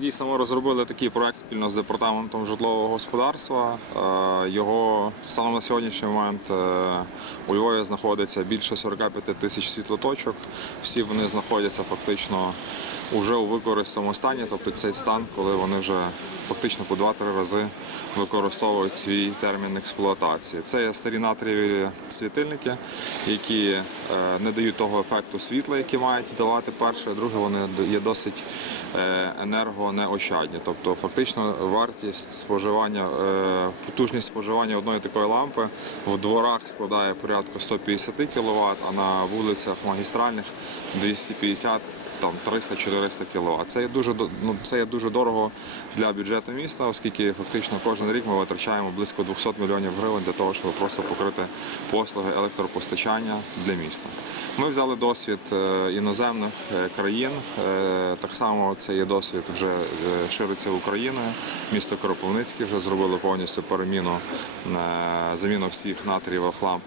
Дійсно, ми розробили такий проект спільно з департаментом житлового господарства. Е, Його станом на сьогоднішній момент е, у Львові знаходиться більше 45 тисяч світлоточок. Всі вони знаходяться фактично вже у використаному стані, тобто цей стан, коли вони вже фактично по 2-3 рази використовують свій термін експлуатації. Це є старі натрієві світильники, які е, не дають того ефекту світла, який мають давати перше. Друге, вони є досить е, енергонеощадні. Тобто, фактично, вартість споживання, е, потужність споживання одної такої лампи в дворах складає порядку 150 кВт, а на вулицях магістральних 250 там 300-400 кВт. Це є дуже ну, це є дуже дорого для бюджету міста, оскільки фактично кожен рік ми витрачаємо близько 200 мільйонів гривень для того, щоб просто покрити послуги електропостачання для міста. Ми взяли досвід е, іноземних е, країн. Е, Так само це є досвід вже шириться Україною. Місто Кропивницький вже зробили повністю переміну заміну всіх натрієвих ламп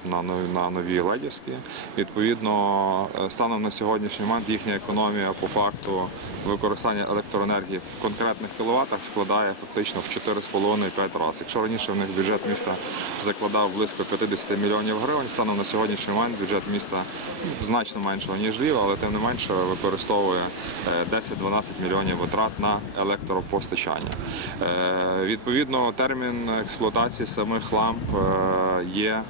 на нові, ледівські. Відповідно, станом на сьогоднішній момент їхня економія по факту використання електроенергії в конкретних кіловатах складає фактично в 4,5-5 разів. Якщо раніше в них бюджет міста закладав близько 50 мільйонів гривень, станом на сьогоднішній момент бюджет міста значно меншого ніж Львів, але тим не менше використовує е, 10-12 мільйонів витрат на електропостачання. Е, Відповідно, термін експлуатації самих ламп е, є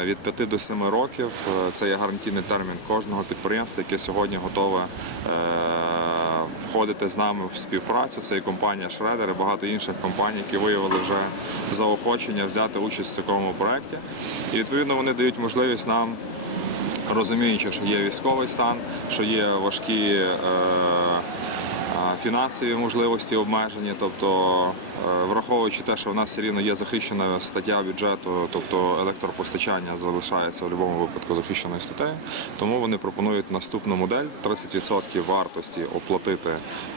е, від 5 до 7 років. Е, Це є гарантійний термін кожного підприємства, яке сьогодні готове е, входити з нами в співпрацю. Це і компанія Шредер, і багато інших компаній, які виявили вже заохочення взяти участь в такому проєкті. І відповідно вони дають можливість нам розуміючи, що є військовий стан, що є важкі е, е, фінансові можливості обмежені, тобто е, враховуючи те, що в нас все рівно є захищена стаття бюджету, тобто електропостачання залишається в будь-якому випадку захищеною статтею, тому вони пропонують наступну модель 30% вартості оплатити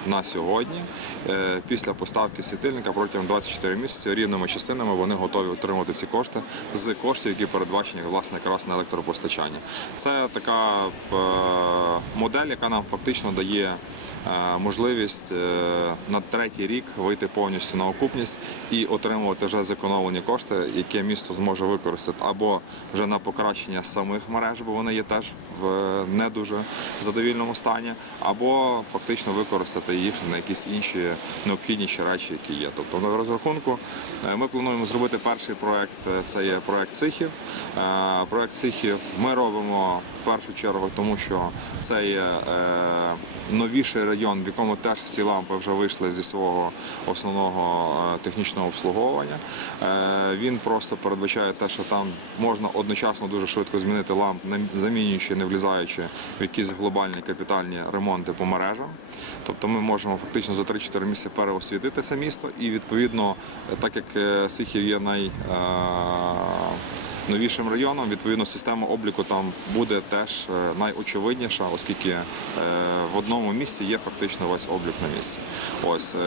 на сьогодні. Е, Після поставки світильника протягом 24 місяці рівними частинами вони готові отримати ці кошти з коштів, які передбачені власне якраз на електропостачання. Це така е, модель, яка нам фактично дає е, можливість е, на третій рік вийти повністю на окупність і отримувати вже зекономлені кошти, які місто зможе використати або вже на покращення самих мереж, бо вони є теж в е, не дуже задовільному стані, або фактично використати їх на якісь інші необхідніші речі, які є. Тобто на розрахунку ми плануємо зробити перший проект. Це є проект цихів. Проект цихів ми робимо в першу чергу, тому що це є е, новіший район, в якому теж всі лампи вже вийшли зі свого основного е, технічного обслуговування. Е, Він просто передбачає те, що там можна одночасно дуже швидко змінити ламп, не замінюючи, не влізаючи в якісь глобальні капітальні ремонти по мережам. Тобто ми можемо фактично за 3-4 місяці переосвітити це місто, і відповідно, е, так як е, Сихів є най. Новішим районом. Відповідно, система обліку там буде теж е, найочевидніша, оскільки е, в одному місці є фактично весь облік на місці. Ось е,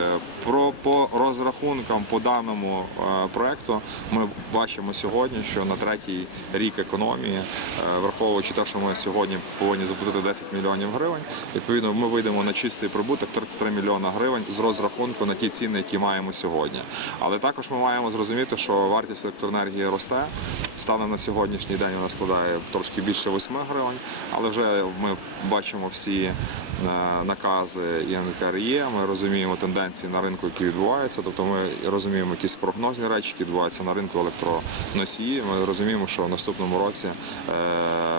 про по розрахункам по даному е, проекту ми бачимо сьогодні, що на третій рік економії, е, враховуючи те, що ми сьогодні повинні заплатити 10 мільйонів гривень, відповідно, ми вийдемо на чистий прибуток 33 мільйона гривень з розрахунку на ті ціни, які маємо сьогодні. Але також ми маємо зрозуміти, що вартість електроенергії росте. Станом на сьогоднішній день вона складає трошки більше 8 гривень, але вже ми бачимо всі е, накази і НКРЄ, ми розуміємо тенденції на ринку, які відбуваються. Тобто ми розуміємо якісь прогнозні речі, які відбуваються на ринку електроносії. Ми розуміємо, що в наступному році е,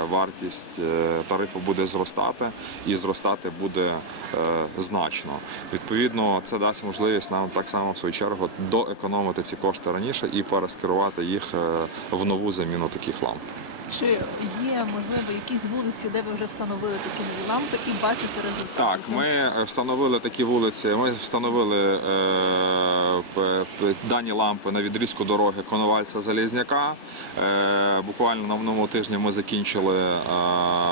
вартість е, тарифу буде зростати і зростати буде е, значно. Відповідно, це дасть можливість нам так само в свою чергу доекономити ці кошти раніше і перескерувати їх в нову заміну таких ламп. Чи є можливо якісь вулиці, де ви вже встановили такі нові лампи і бачите результат? Так, ми встановили такі вулиці. Ми встановили е, п- дані лампи на відрізку дороги Коновальця Залізняка. Е, буквально на минулому тижні ми закінчили е,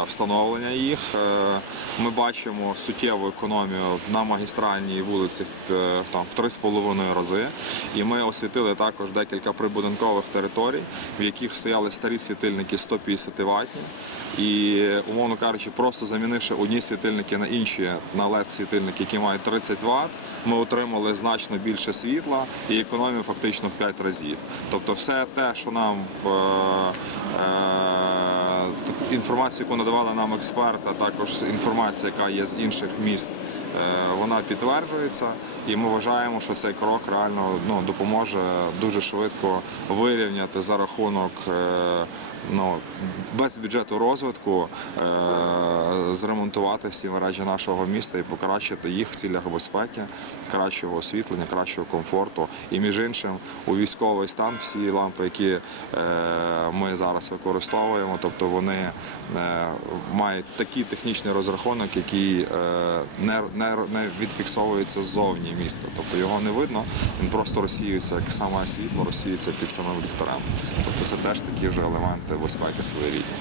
встановлення їх. Е, ми бачимо суттєву економію на магістральній вулиці е, там, в 3,5 рази. І ми освітили також декілька прибудинкових територій, в яких стояли старі світильники 150 ватні. І, умовно кажучи, просто замінивши одні світильники на інші на led світильники, які мають 30 Вт, ми отримали значно більше світла і економію фактично в 5 разів. Тобто, все те, що нам е, е, інформацію, яку надавали нам експерти, а також інформація, яка є з інших міст. е, Вона підтверджується, і ми вважаємо, що цей крок реально ну, допоможе дуже швидко вирівняти за рахунок е, ну, без бюджету розвитку е, зремонтувати всі мережі нашого міста і покращити їх в цілях безпеки, кращого освітлення, кращого комфорту. І між іншим у військовий стан всі лампи, які е, ми зараз використовуємо, тобто вони е, мають такий технічний розрахунок, який е, не, не, не відфіксовується ззовні міста. Тобто його не видно, він просто розсіюється, як саме світло розсіюється під самим ліхтарем. Тобто це теж такі вже елементи безпеки своєрідні.